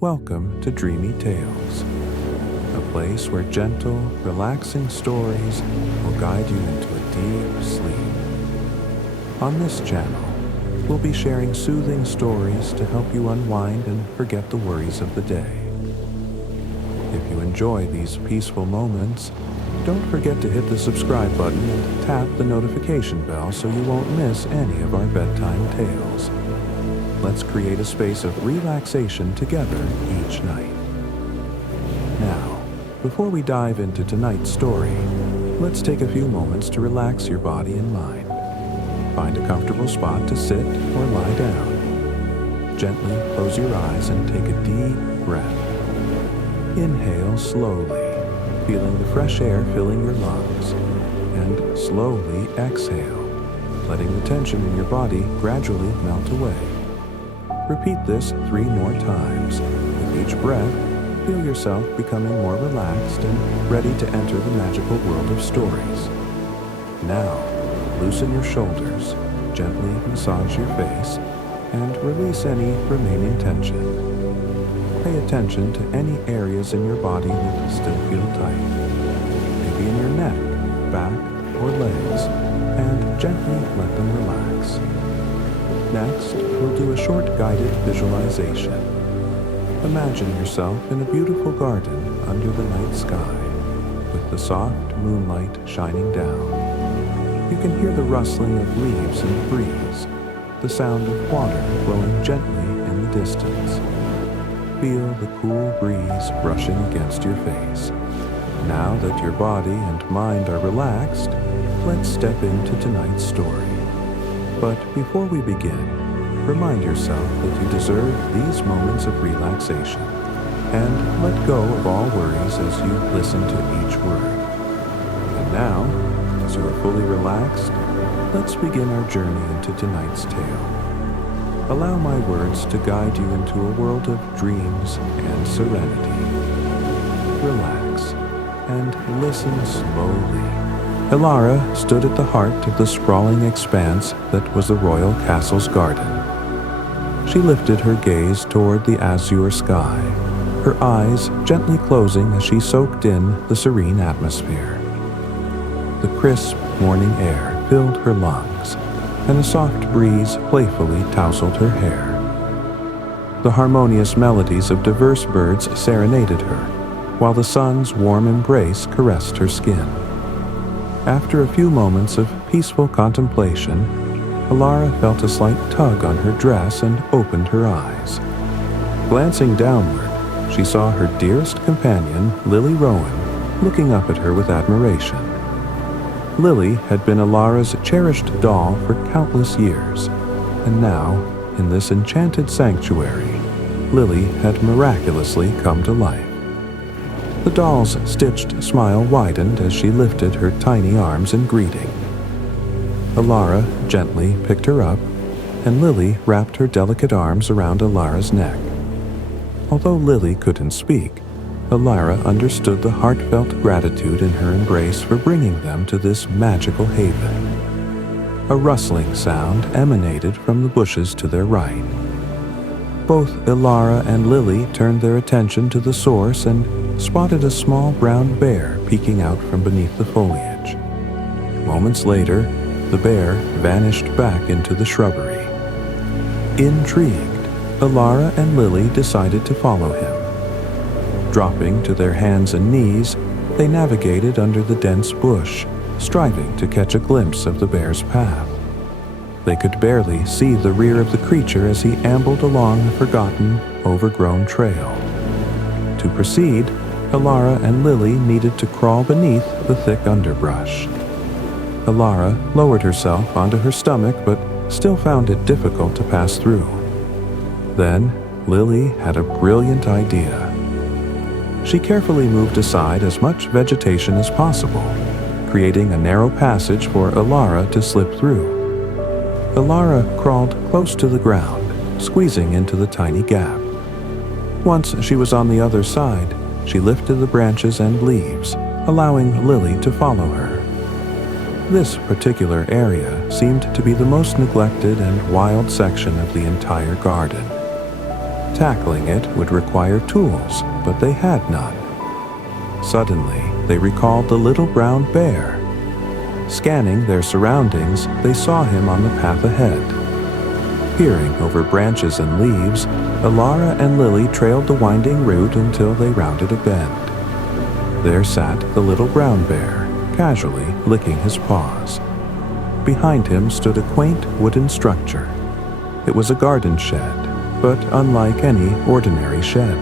Welcome to Dreamy Tales, a place where gentle, relaxing stories will guide you into a deep sleep. On this channel, we'll be sharing soothing stories to help you unwind and forget the worries of the day. If you enjoy these peaceful moments, don't forget to hit the subscribe button and tap the notification bell so you won't miss any of our bedtime tales. Let's create a space of relaxation together each night. Now, before we dive into tonight's story, let's take a few moments to relax your body and mind. Find a comfortable spot to sit or lie down. Gently close your eyes and take a deep breath. Inhale slowly, feeling the fresh air filling your lungs, and slowly exhale, letting the tension in your body gradually melt away. Repeat this 3 more times. With each breath, feel yourself becoming more relaxed and ready to enter the magical world of stories. Now, loosen your shoulders, gently massage your face, and release any remaining tension. Pay attention to any areas in your body that still feel tight, maybe in your neck, back, or legs, and gently let them relax. Next, we'll do a short guided visualization. Imagine yourself in a beautiful garden under the night sky, with the soft moonlight shining down. You can hear the rustling of leaves in the breeze, the sound of water flowing gently in the distance. Feel the cool breeze brushing against your face. Now that your body and mind are relaxed, let's step into tonight's story. But before we begin, remind yourself that you deserve these moments of relaxation, and let go of all worries as you listen to each word. And now, as you are fully relaxed, let's begin our journey into tonight's tale. Allow my words to guide you into a world of dreams and serenity. Relax and listen slowly. Elara stood at the heart of the sprawling expanse that was the royal castle's garden. She lifted her gaze toward the azure sky, her eyes gently closing as she soaked in the serene atmosphere. The crisp morning air filled her lungs, and a soft breeze playfully tousled her hair. The harmonious melodies of diverse birds serenaded her, while the sun's warm embrace caressed her skin. After a few moments of peaceful contemplation, Elara felt a slight tug on her dress and opened her eyes. Glancing downward, she saw her dearest companion, Lily Rowan, looking up at her with admiration. Lily had been Elara's cherished doll for countless years, and now, in this enchanted sanctuary, Lily had miraculously come to life. The doll's stitched smile widened as she lifted her tiny arms in greeting. Elara gently picked her up, and Lily wrapped her delicate arms around Elara's neck. Although Lily couldn't speak, Elara understood the heartfelt gratitude in her embrace for bringing them to this magical haven. A rustling sound emanated from the bushes to their right. Both Elara and Lily turned their attention to the source and spotted a small brown bear peeking out from beneath the foliage. Moments later, the bear vanished back into the shrubbery. Intrigued, Elara and Lily decided to follow him. Dropping to their hands and knees, they navigated under the dense bush, striving to catch a glimpse of the bear's path. They could barely see the rear of the creature as he ambled along the forgotten, overgrown trail. To proceed, Elara and Lily needed to crawl beneath the thick underbrush. Elara lowered herself onto her stomach but still found it difficult to pass through. Then, Lily had a brilliant idea. She carefully moved aside as much vegetation as possible, creating a narrow passage for Elara to slip through. Elara crawled close to the ground, squeezing into the tiny gap. Once she was on the other side, she lifted the branches and leaves, allowing Lily to follow her. This particular area seemed to be the most neglected and wild section of the entire garden. tackling it would require tools, but they had none. Suddenly, they recalled the little brown bear. Scanning their surroundings, they saw him on the path ahead. Peering over branches and leaves, Elara and Lily trailed the winding route until they rounded a bend. There sat the little brown bear, casually licking his paws. Behind him stood a quaint wooden structure. It was a garden shed, but unlike any ordinary shed.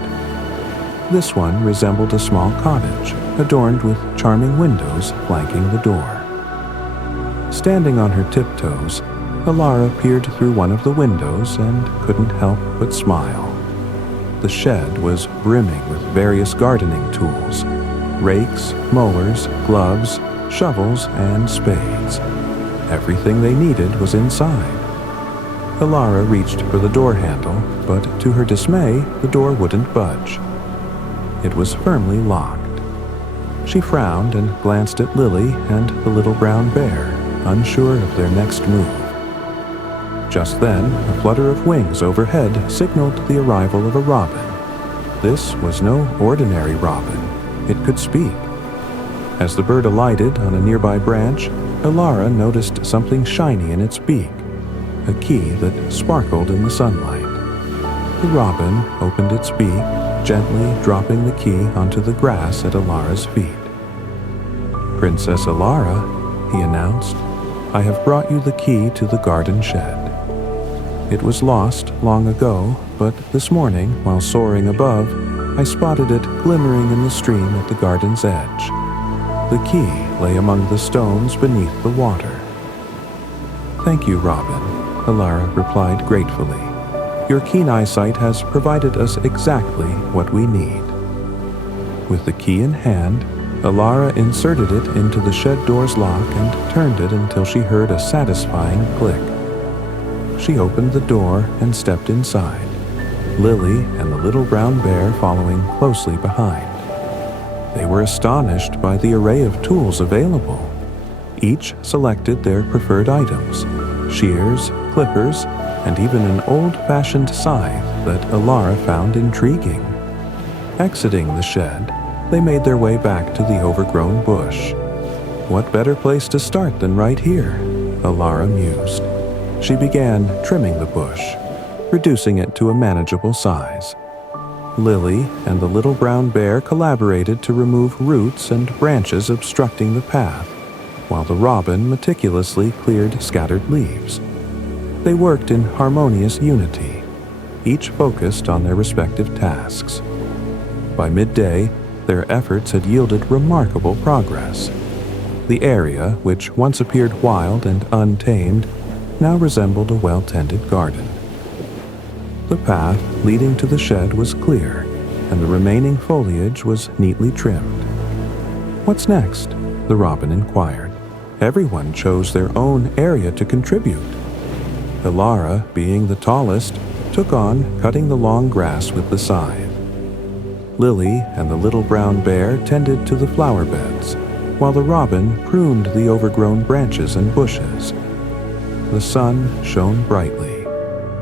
This one resembled a small cottage, adorned with charming windows flanking the door. Standing on her tiptoes, Elara peered through one of the windows and couldn't help but smile. The shed was brimming with various gardening tools: rakes, mowers, gloves, shovels, and spades. Everything they needed was inside. Elara reached for the door handle, but to her dismay, the door wouldn't budge. It was firmly locked. She frowned and glanced at Lily and the little brown bear, unsure of their next move. Just then, a flutter of wings overhead signaled the arrival of a robin. This was no ordinary robin. It could speak. As the bird alighted on a nearby branch, Elara noticed something shiny in its beak, a key that sparkled in the sunlight. The robin opened its beak, gently dropping the key onto the grass at Elara's feet. "Princess Elara," he announced, "I have brought you the key to the garden shed. It was lost long ago, but this morning, while soaring above, I spotted it glimmering in the stream at the garden's edge. The key lay among the stones beneath the water." "Thank you, Robin," Elara replied gratefully. "Your keen eyesight has provided us exactly what we need." With the key in hand, Elara inserted it into the shed door's lock and turned it until she heard a satisfying click. She opened the door and stepped inside, Lily and the little brown bear following closely behind. They were astonished by the array of tools available. Each selected their preferred items: shears, clippers, and even an old-fashioned scythe that Elara found intriguing. Exiting the shed, they made their way back to the overgrown bush. "What better place to start than right here?" Elara mused. She began trimming the bush, reducing it to a manageable size. Lily and the little brown bear collaborated to remove roots and branches obstructing the path, while the robin meticulously cleared scattered leaves. They worked in harmonious unity, each focused on their respective tasks. By midday, their efforts had yielded remarkable progress. The area, which once appeared wild and untamed, now resembled a well-tended garden. The path leading to the shed was clear, and the remaining foliage was neatly trimmed. "What's next?" the robin inquired. Everyone chose their own area to contribute. Elara, being the tallest, took on cutting the long grass with the scythe. Lily and the little brown bear tended to the flower beds, while the robin pruned the overgrown branches and bushes. The sun shone brightly,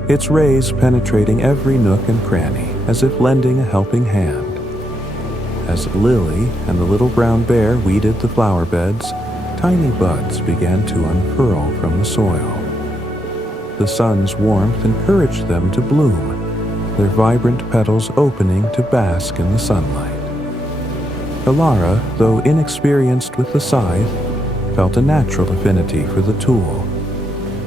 its rays penetrating every nook and cranny as if lending a helping hand. As Lily and the little brown bear weeded the flower beds, tiny buds began to unfurl from the soil. The sun's warmth encouraged them to bloom, their vibrant petals opening to bask in the sunlight. Elara, though inexperienced with the scythe, felt a natural affinity for the tool.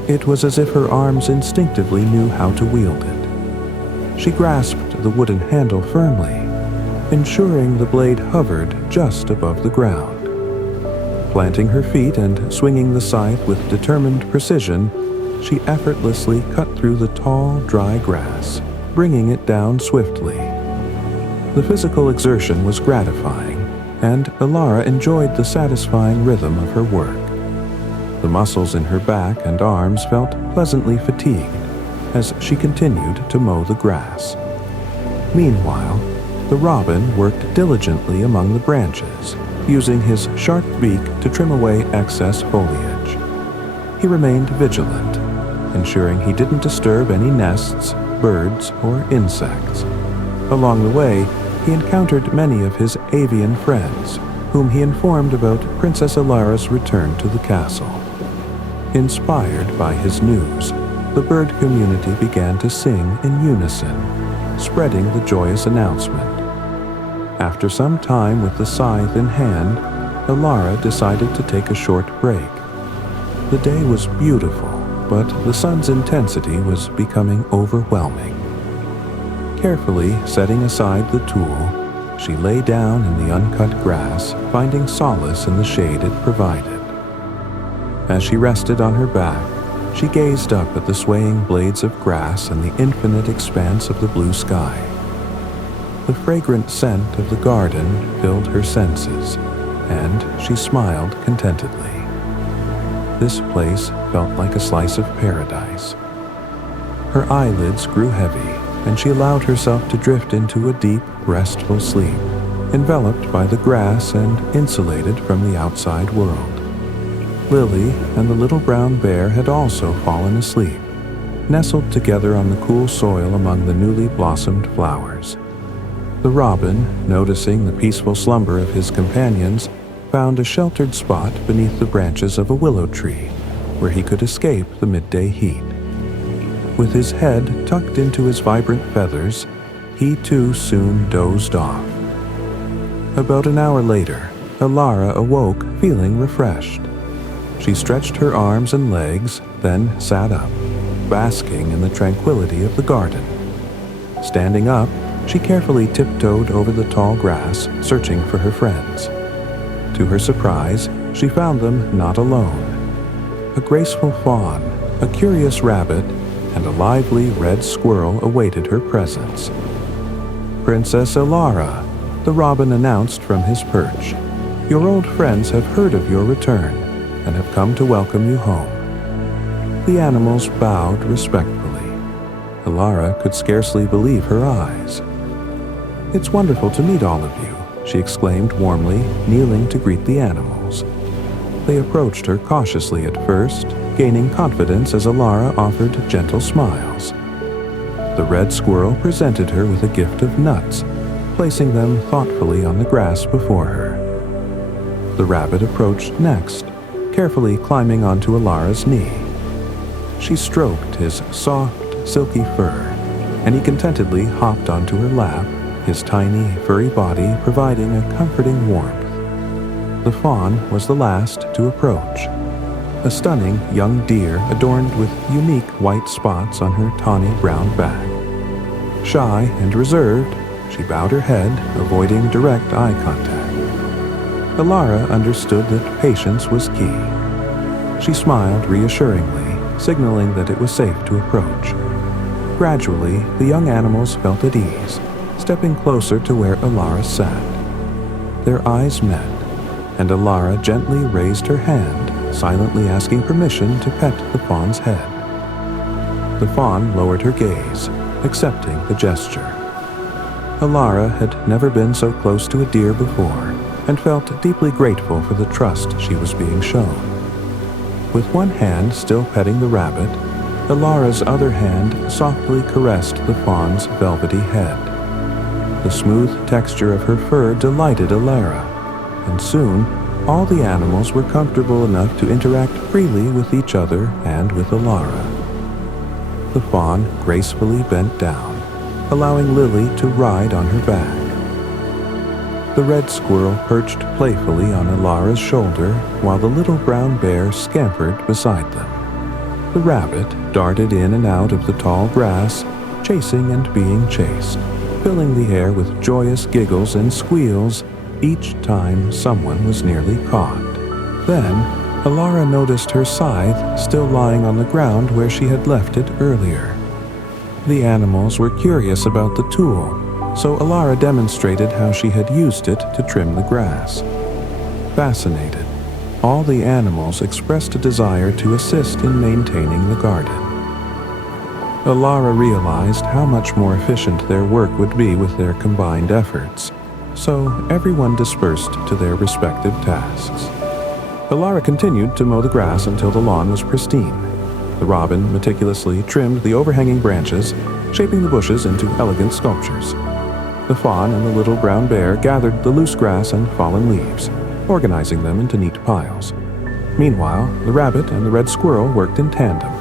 It was as if her arms instinctively knew how to wield it. She grasped the wooden handle firmly, ensuring the blade hovered just above the ground. Planting her feet and swinging the scythe with determined precision, she effortlessly cut through the tall, dry grass, bringing it down swiftly. The physical exertion was gratifying, and Elara enjoyed the satisfying rhythm of her work. The muscles in her back and arms felt pleasantly fatigued as she continued to mow the grass. Meanwhile, the robin worked diligently among the branches, using his sharp beak to trim away excess foliage. He remained vigilant, ensuring he didn't disturb any nests, birds, or insects. Along the way, he encountered many of his avian friends, whom he informed about Princess Elara's return to the castle. Inspired by his news, the bird community began to sing in unison, spreading the joyous announcement. After some time with the scythe in hand, Elara decided to take a short break. The day was beautiful, but the sun's intensity was becoming overwhelming. Carefully setting aside the tool, she lay down in the uncut grass, finding solace in the shade it provided. As she rested on her back, she gazed up at the swaying blades of grass and the infinite expanse of the blue sky. The fragrant scent of the garden filled her senses, and she smiled contentedly. This place felt like a slice of paradise. Her eyelids grew heavy, and she allowed herself to drift into a deep, restful sleep, enveloped by the grass and insulated from the outside world. Lily and the little brown bear had also fallen asleep, nestled together on the cool soil among the newly blossomed flowers. The robin, noticing the peaceful slumber of his companions, found a sheltered spot beneath the branches of a willow tree, where he could escape the midday heat. With his head tucked into his vibrant feathers, he too soon dozed off. About an hour later, Elara awoke feeling refreshed. She stretched her arms and legs, then sat up, basking in the tranquility of the garden. Standing up, she carefully tiptoed over the tall grass, searching for her friends. To her surprise, she found them not alone. A graceful fawn, a curious rabbit, and a lively red squirrel awaited her presence. "Princess Elara," the robin announced from his perch. "Your old friends have heard of your return and have come to welcome you home." The animals bowed respectfully. Elara could scarcely believe her eyes. "It's wonderful to meet all of you," she exclaimed warmly, kneeling to greet the animals. They approached her cautiously at first, gaining confidence as Elara offered gentle smiles. The red squirrel presented her with a gift of nuts, placing them thoughtfully on the grass before her. The rabbit approached next, carefully climbing onto Elara's knee. She stroked his soft, silky fur, and he contentedly hopped onto her lap, his tiny, furry body providing a comforting warmth. The fawn was the last to approach, a stunning young deer adorned with unique white spots on her tawny brown back. Shy and reserved, she bowed her head, avoiding direct eye contact. Elara understood that patience was key. She smiled reassuringly, signaling that it was safe to approach. Gradually, the young animals felt at ease, stepping closer to where Elara sat. Their eyes met, and Elara gently raised her hand, silently asking permission to pet the fawn's head. The fawn lowered her gaze, accepting the gesture. Elara had never been so close to a deer before, and felt deeply grateful for the trust she was being shown. With one hand still petting the rabbit, Elara's other hand softly caressed the fawn's velvety head. The smooth texture of her fur delighted Elara, and soon all the animals were comfortable enough to interact freely with each other and with Elara. The fawn gracefully bent down, allowing Lily to ride on her back. The red squirrel perched playfully on Elara's shoulder while the little brown bear scampered beside them. The rabbit darted in and out of the tall grass, chasing and being chased, filling the air with joyous giggles and squeals each time someone was nearly caught. Then, Elara noticed her scythe still lying on the ground where she had left it earlier. The animals were curious about the tool, so Elara demonstrated how she had used it to trim the grass. Fascinated, all the animals expressed a desire to assist in maintaining the garden. Elara realized how much more efficient their work would be with their combined efforts, so everyone dispersed to their respective tasks. Elara continued to mow the grass until the lawn was pristine. The robin meticulously trimmed the overhanging branches, shaping the bushes into elegant sculptures. The fawn and the little brown bear gathered the loose grass and fallen leaves, organizing them into neat piles. Meanwhile, the rabbit and the red squirrel worked in tandem,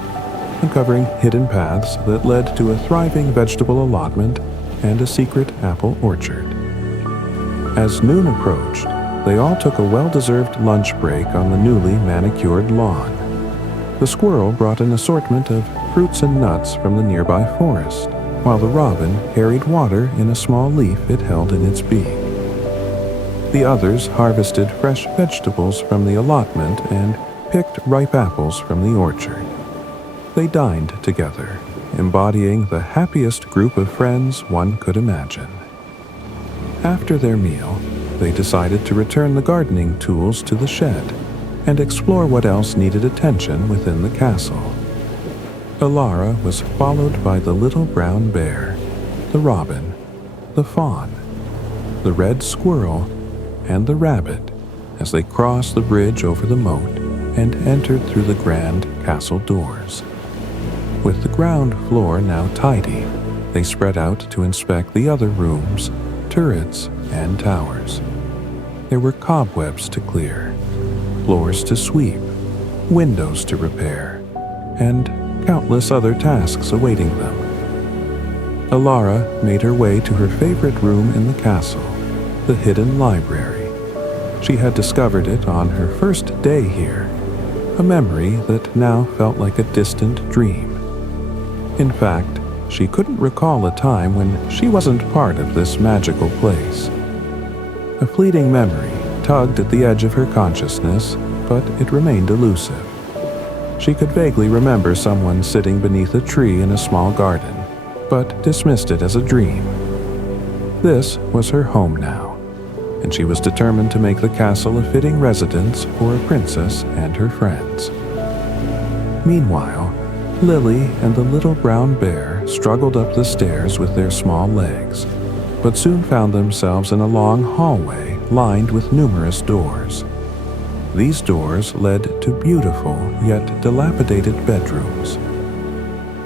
uncovering hidden paths that led to a thriving vegetable allotment and a secret apple orchard. As noon approached, they all took a well-deserved lunch break on the newly manicured lawn. The squirrel brought an assortment of fruits and nuts from the nearby forest, while the robin carried water in a small leaf it held in its beak. The others harvested fresh vegetables from the allotment and picked ripe apples from the orchard. They dined together, embodying the happiest group of friends one could imagine. After their meal, they decided to return the gardening tools to the shed and explore what else needed attention within the castle. Elara was followed by the little brown bear, the robin, the fawn, the red squirrel, and the rabbit as they crossed the bridge over the moat and entered through the grand castle doors. With the ground floor now tidy, they spread out to inspect the other rooms, turrets, and towers. There were cobwebs to clear, floors to sweep, windows to repair, and countless other tasks awaiting them. Elara made her way to her favorite room in the castle, the hidden library. She had discovered it on her first day here, a memory that now felt like a distant dream. In fact, she couldn't recall a time when she wasn't part of this magical place. A fleeting memory tugged at the edge of her consciousness, but it remained elusive. She could vaguely remember someone sitting beneath a tree in a small garden, but dismissed it as a dream. This was her home now, and she was determined to make the castle a fitting residence for a princess and her friends. Meanwhile, Lily and the little brown bear struggled up the stairs with their small legs, but soon found themselves in a long hallway lined with numerous doors. These doors led to beautiful yet dilapidated bedrooms.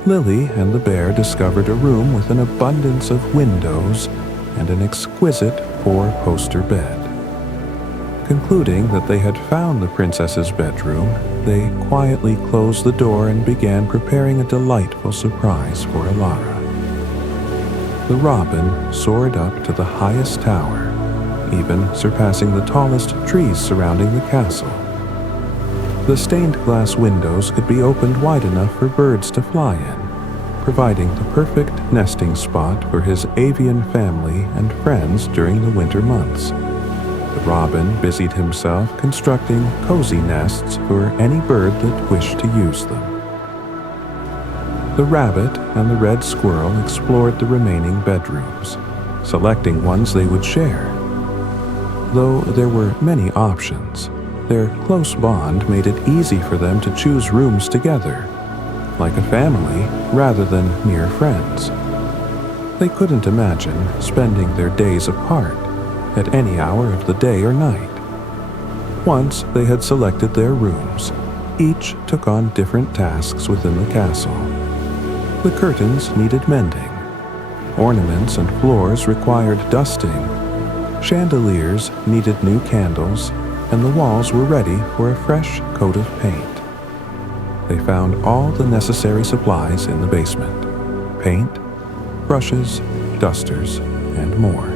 Lily and the bear discovered a room with an abundance of windows and an exquisite four-poster bed. Concluding that they had found the princess's bedroom, they quietly closed the door and began preparing a delightful surprise for Elara. The robin soared up to the highest tower, even surpassing the tallest trees surrounding the castle. The stained glass windows could be opened wide enough for birds to fly in, providing the perfect nesting spot for his avian family and friends during the winter months. The robin busied himself constructing cozy nests for any bird that wished to use them. The rabbit and the red squirrel explored the remaining bedrooms, selecting ones they would share. Though there were many options, their close bond made it easy for them to choose rooms together, like a family rather than mere friends. They couldn't imagine spending their days apart at any hour of the day or night. Once they had selected their rooms, each took on different tasks within the castle. The curtains needed mending. Ornaments and floors required dusting. Chandeliers needed new candles, and the walls were ready for a fresh coat of paint. They found all the necessary supplies in the basement: paint, brushes, dusters, and more.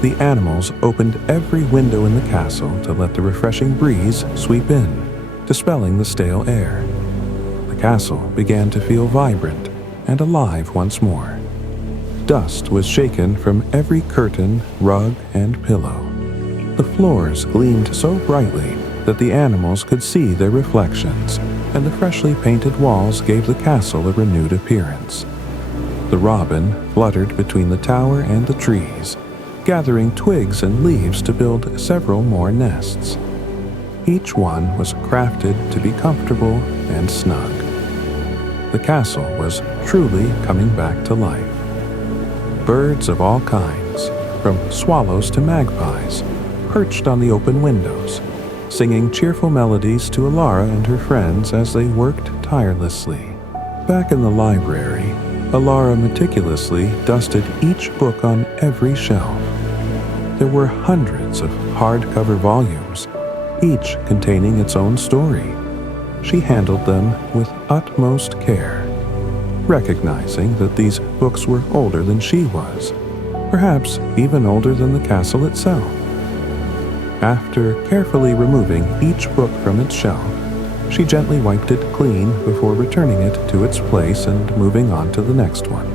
The animals opened every window in the castle to let the refreshing breeze sweep in, dispelling the stale air. The castle began to feel vibrant and alive once more. Dust was shaken from every curtain, rug, and pillow. The floors gleamed so brightly that the animals could see their reflections, and the freshly painted walls gave the castle a renewed appearance. The robin fluttered between the tower and the trees, gathering twigs and leaves to build several more nests. Each one was crafted to be comfortable and snug. The castle was truly coming back to life. Birds of all kinds, from swallows to magpies, perched on the open windows, singing cheerful melodies to Elara and her friends as they worked tirelessly. Back in the library, Elara meticulously dusted each book on every shelf. There were hundreds of hardcover volumes, each containing its own story. She handled them with utmost care, recognizing that these books were older than she was, perhaps even older than the castle itself. After carefully removing each book from its shelf, she gently wiped it clean before returning it to its place and moving on to the next one.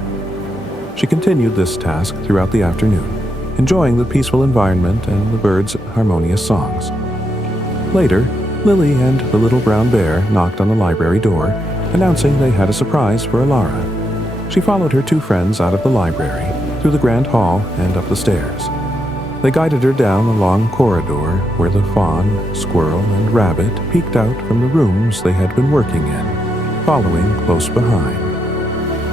She continued this task throughout the afternoon, enjoying the peaceful environment and the birds' harmonious songs. Later, Lily and the little brown bear knocked on the library door, announcing they had a surprise for Elara. She followed her two friends out of the library, through the grand hall and up the stairs. They guided her down a long corridor where the fawn, squirrel, and rabbit peeked out from the rooms they had been working in, following close behind.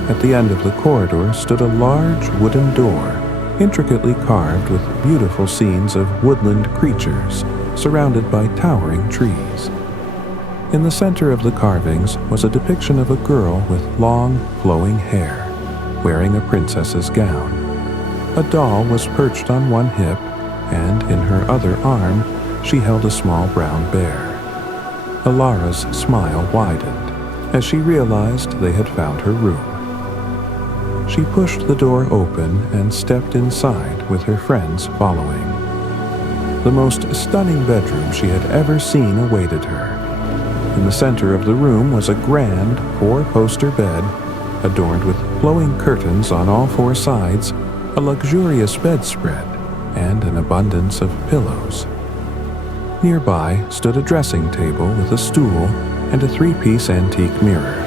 At the end of the corridor stood a large wooden door, intricately carved with beautiful scenes of woodland creatures, surrounded by towering trees. In the center of the carvings was a depiction of a girl with long, flowing hair, wearing a princess's gown. A doll was perched on one hip, and in her other arm she held a small brown bear. Elara's smile widened as she realized they had found her room. She pushed the door open and stepped inside with her friends following. The most stunning bedroom she had ever seen awaited her. In the center of the room was a grand four-poster bed, adorned with flowing curtains on all four sides, a luxurious bedspread, and an abundance of pillows. Nearby stood a dressing table with a stool and a three-piece antique mirror.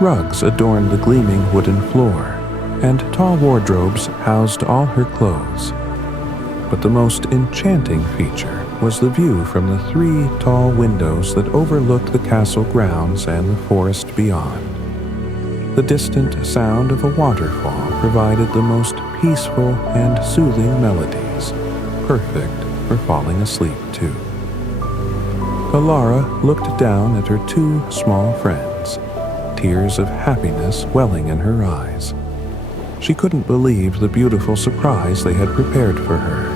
Rugs adorned the gleaming wooden floor, and tall wardrobes housed all her clothes. But the most enchanting feature was the view from the three tall windows that overlooked the castle grounds and the forest beyond. The distant sound of a waterfall provided the most peaceful and soothing melodies, perfect for falling asleep to. Elara looked down at her two small friends, tears of happiness welling in her eyes. She couldn't believe the beautiful surprise they had prepared for her.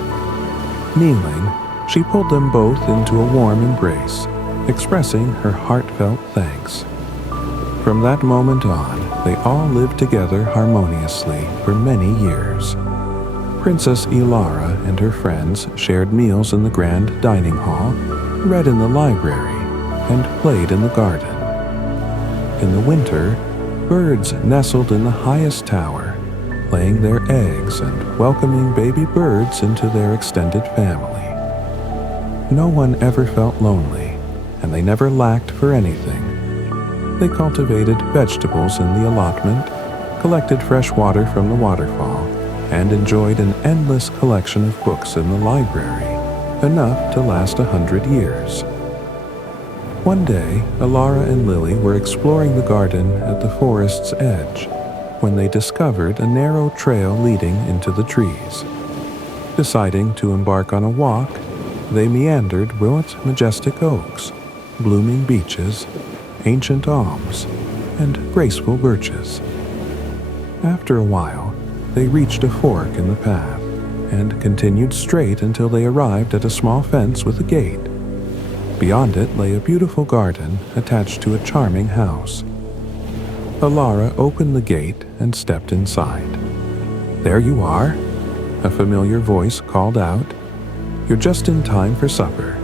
Kneeling, she pulled them both into a warm embrace, expressing her heartfelt thanks. From that moment on, they all lived together harmoniously for many years. Princess Elara and her friends shared meals in the grand dining hall, read in the library, and played in the garden. In the winter, birds nestled in the highest tower, laying their eggs and welcoming baby birds into their extended family. No one ever felt lonely, and they never lacked for anything. They cultivated vegetables in the allotment, collected fresh water from the waterfall, and enjoyed an endless collection of books in the library, enough to last 100 years. One day, Elara and Lily were exploring the garden at the forest's edge when they discovered a narrow trail leading into the trees. Deciding to embark on a walk, they meandered Willet's majestic oaks, blooming beeches, ancient elms, and graceful birches. After a while, they reached a fork in the path and continued straight until they arrived at a small fence with a gate. Beyond it lay a beautiful garden attached to a charming house. Elara opened the gate and stepped inside. "There you are," a familiar voice called out. "You're just in time for supper."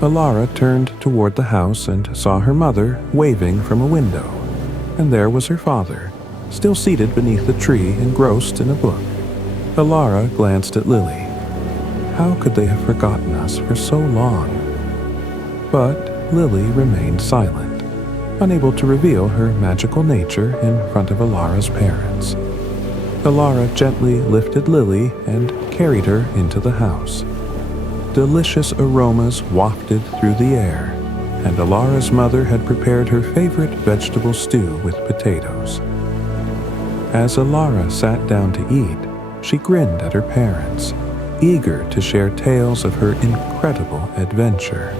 Elara turned toward the house and saw her mother waving from a window, and there was her father, still seated beneath the tree engrossed in a book. Elara glanced at Lily. How could they have forgotten us for so long? But Lily remained silent, unable to reveal her magical nature in front of Elara's parents. Elara gently lifted Lily and carried her into the house. Delicious aromas wafted through the air, and Elara's mother had prepared her favorite vegetable stew with potatoes. As Elara sat down to eat, she grinned at her parents, eager to share tales of her incredible adventure.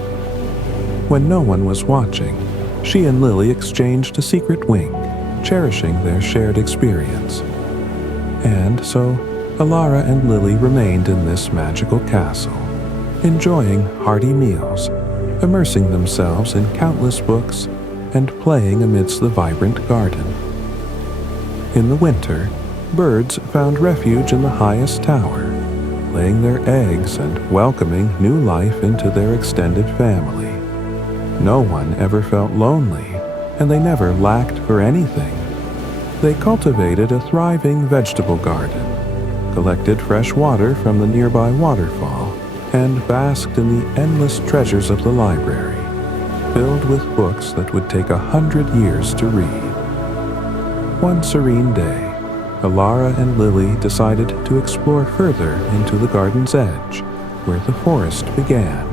When no one was watching, she and Lily exchanged a secret wink, cherishing their shared experience. And so, Elara and Lily remained in this magical castle, enjoying hearty meals, immersing themselves in countless books, and playing amidst the vibrant garden. In the winter, birds found refuge in the highest tower, laying their eggs and welcoming new life into their extended family. No one ever felt lonely, and they never lacked for anything. They cultivated a thriving vegetable garden, collected fresh water from the nearby waterfall, and basked in the endless treasures of the library, filled with books that would take 100 years to read. One serene day, Elara and Lily decided to explore further into the garden's edge, where the forest began.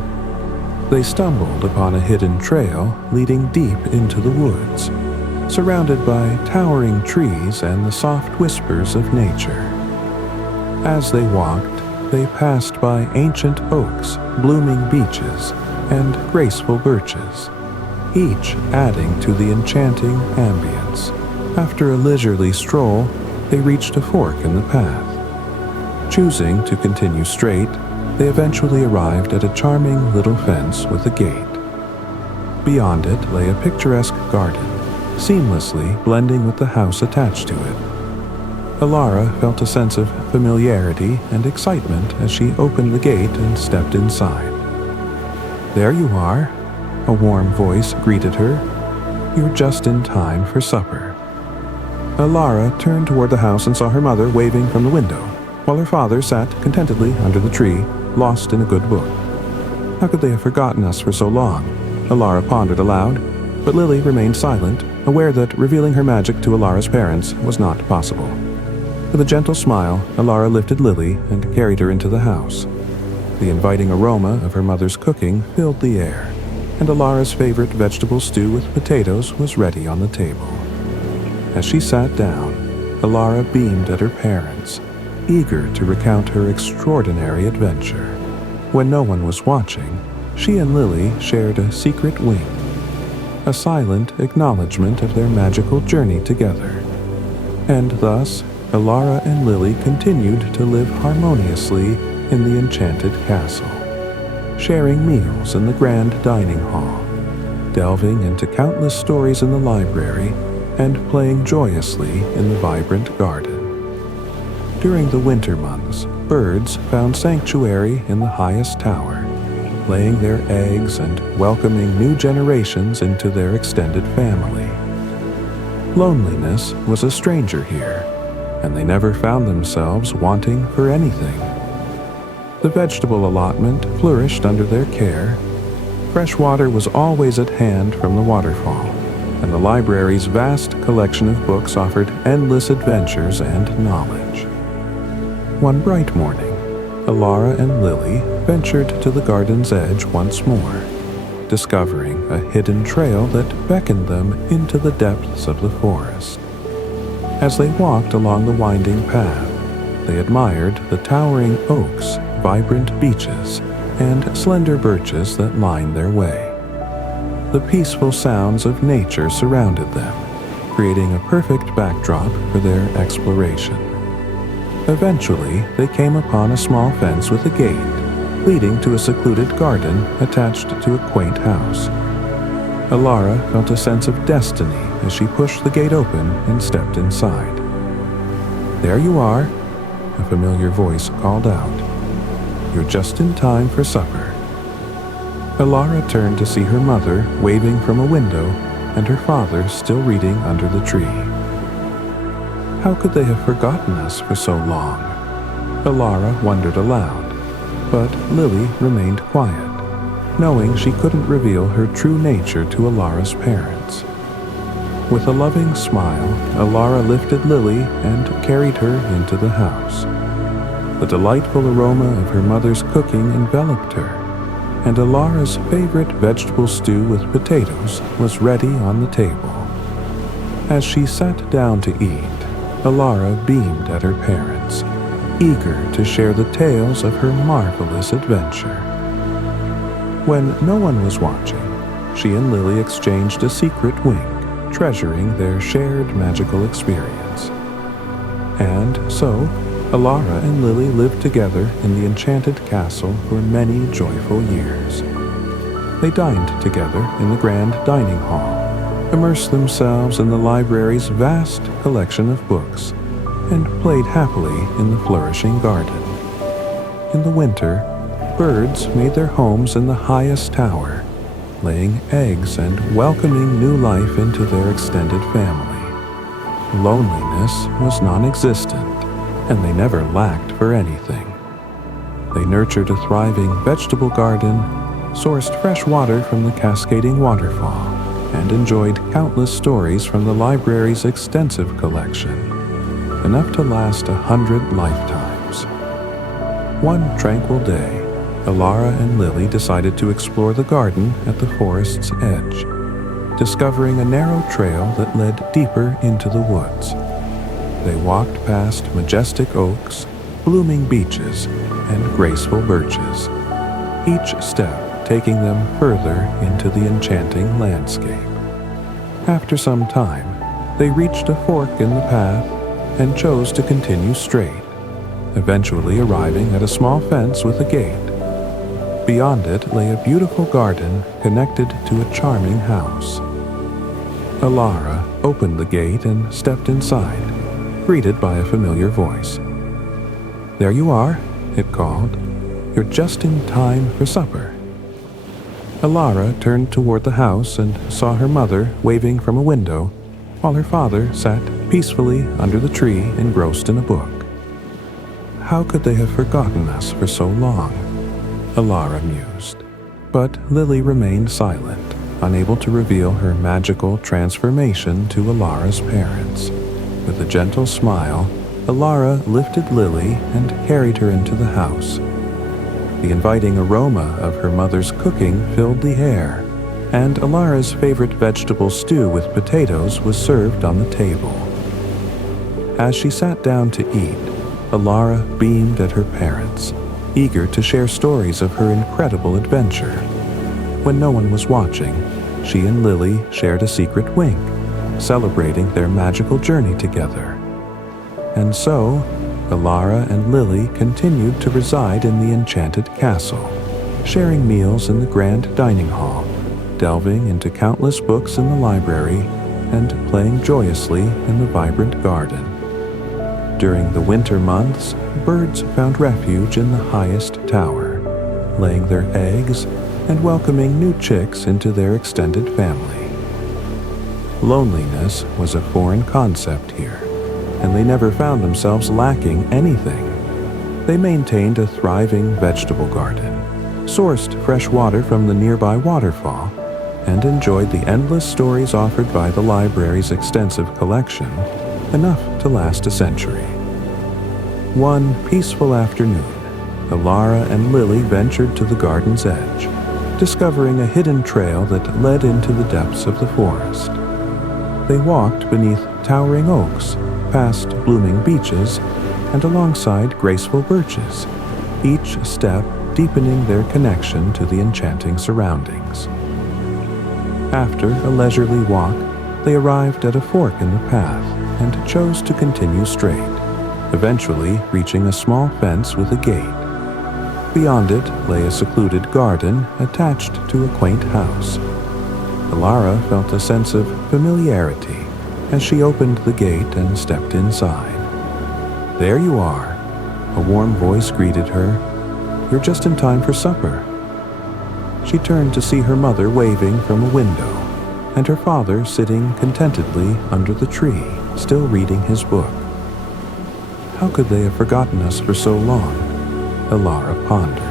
They stumbled upon a hidden trail leading deep into the woods, surrounded by towering trees and the soft whispers of nature. As they walked, they passed by ancient oaks, blooming beeches, and graceful birches, each adding to the enchanting ambience. After a leisurely stroll, they reached a fork in the path. Choosing to continue straight, they eventually arrived at a charming little fence with a gate. Beyond it lay a picturesque garden, seamlessly blending with the house attached to it. Elara felt a sense of familiarity and excitement as she opened the gate and stepped inside. "There you are," a warm voice greeted her. "You're just in time for supper." Elara turned toward the house and saw her mother waving from the window, while her father sat contentedly under the tree, lost in a good book. How could they have forgotten us for so long? Elara pondered aloud, but Lily remained silent, aware that revealing her magic to Elara's parents was not possible. With a gentle smile, Elara lifted Lily and carried her into the house. The inviting aroma of her mother's cooking filled the air, and Elara's favorite vegetable stew with potatoes was ready on the table. As she sat down, Elara beamed at her parents, eager to recount her extraordinary adventure. When no one was watching, she and Lily shared a secret wink, a silent acknowledgement of their magical journey together. And thus, Elara and Lily continued to live harmoniously in the enchanted castle, sharing meals in the grand dining hall, delving into countless stories in the library, and playing joyously in the vibrant garden. During the winter months, birds found sanctuary in the highest tower, laying their eggs and welcoming new generations into their extended family. Loneliness was a stranger here, and they never found themselves wanting for anything. The vegetable allotment flourished under their care. Fresh water was always at hand from the waterfall, and the library's vast collection of books offered endless adventures and knowledge. One bright morning, Elara and Lily ventured to the garden's edge once more, discovering a hidden trail that beckoned them into the depths of the forest. As they walked along the winding path, they admired the towering oaks, vibrant beeches, and slender birches that lined their way. The peaceful sounds of nature surrounded them, creating a perfect backdrop for their exploration. Eventually, they came upon a small fence with a gate, leading to a secluded garden attached to a quaint house. Elara felt a sense of destiny as she pushed the gate open and stepped inside. "There you are," a familiar voice called out. "You're just in time for supper." Elara turned to see her mother waving from a window and her father still reading under the tree. How could they have forgotten us for so long? Elara wondered aloud, but Lily remained quiet, knowing she couldn't reveal her true nature to Elara's parents. With a loving smile, Elara lifted Lily and carried her into the house. The delightful aroma of her mother's cooking enveloped her, and Elara's favorite vegetable stew with potatoes was ready on the table. As she sat down to eat, Elara beamed at her parents, eager to share the tales of her marvelous adventure. When no one was watching, she and Lily exchanged a secret wink, treasuring their shared magical experience. And so, Elara and Lily lived together in the enchanted castle for many joyful years. They dined together in the grand dining hall, immersed themselves in the library's vast collection of books, and played happily in the flourishing garden. In the winter, birds made their homes in the highest tower, laying eggs and welcoming new life into their extended family. Loneliness was non-existent, and they never lacked for anything. They nurtured a thriving vegetable garden, sourced fresh water from the cascading waterfall, and enjoyed countless stories from the library's extensive collection, enough to last 100 lifetimes. One tranquil day, Elara and Lily decided to explore the garden at the forest's edge, discovering a narrow trail that led deeper into the woods. They walked past majestic oaks, blooming beeches, and graceful birches, each step taking them further into the enchanting landscape. After some time, they reached a fork in the path and chose to continue straight, eventually arriving at a small fence with a gate. Beyond it lay a beautiful garden connected to a charming house. Elara opened the gate and stepped inside, greeted by a familiar voice. "There you are," it called. "You're just in time for supper." Elara turned toward the house and saw her mother waving from a window, while her father sat peacefully under the tree engrossed in a book. How could they have forgotten us for so long? Elara mused. But Lily remained silent, unable to reveal her magical transformation to Elara's parents. With a gentle smile, Elara lifted Lily and carried her into the house. The inviting aroma of her mother's cooking filled the air, and Elara's favorite vegetable stew with potatoes was served on the table. As she sat down to eat, Elara beamed at her parents, eager to share stories of her incredible adventure. When no one was watching, she and Lily shared a secret wink, celebrating their magical journey together. And so, Elara and Lily continued to reside in the enchanted castle, sharing meals in the grand dining hall, delving into countless books in the library, and playing joyously in the vibrant garden. During the winter months, birds found refuge in the highest tower, laying their eggs and welcoming new chicks into their extended family. Loneliness was a foreign concept here, and they never found themselves lacking anything. They maintained a thriving vegetable garden, sourced fresh water from the nearby waterfall, and enjoyed the endless stories offered by the library's extensive collection, enough to last a century. One peaceful afternoon, Elara and Lily ventured to the garden's edge, discovering a hidden trail that led into the depths of the forest. They walked beneath towering oaks, past blooming beeches, and alongside graceful birches, each step deepening their connection to the enchanting surroundings. After a leisurely walk, they arrived at a fork in the path and chose to continue straight, eventually reaching a small fence with a gate. Beyond it lay a secluded garden attached to a quaint house. Elara felt a sense of familiarity as she opened the gate and stepped inside. "There you are," a warm voice greeted her. "You're just in time for supper." She turned to see her mother waving from a window, and her father sitting contentedly under the tree, still reading his book. How could they have forgotten us for so long? Elara pondered,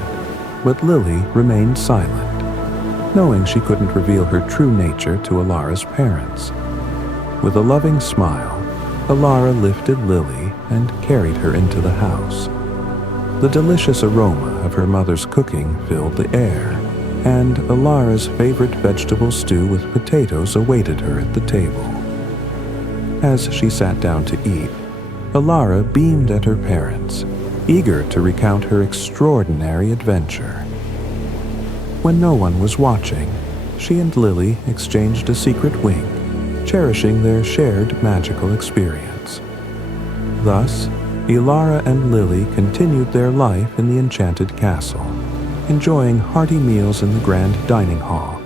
but Lily remained silent, knowing she couldn't reveal her true nature to Elara's parents. With a loving smile, Elara lifted Lily and carried her into the house. The delicious aroma of her mother's cooking filled the air, and Elara's favorite vegetable stew with potatoes awaited her at the table. As she sat down to eat, Elara beamed at her parents, eager to recount her extraordinary adventure. When no one was watching, she and Lily exchanged a secret wink, cherishing their shared magical experience. Thus, Elara and Lily continued their life in the enchanted castle, enjoying hearty meals in the grand dining hall,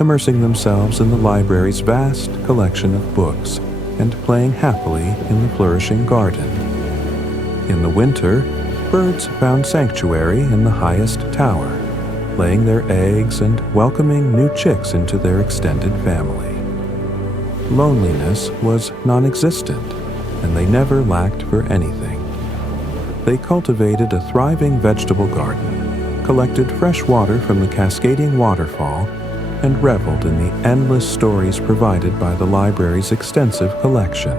immersing themselves in the library's vast collection of books, and playing happily in the flourishing garden. In the winter, birds found sanctuary in the highest tower, laying their eggs and welcoming new chicks into their extended family. Loneliness was non-existent, and they never lacked for anything. They cultivated a thriving vegetable garden, collected fresh water from the cascading waterfall, and reveled in the endless stories provided by the library's extensive collection,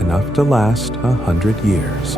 enough to last 100 years.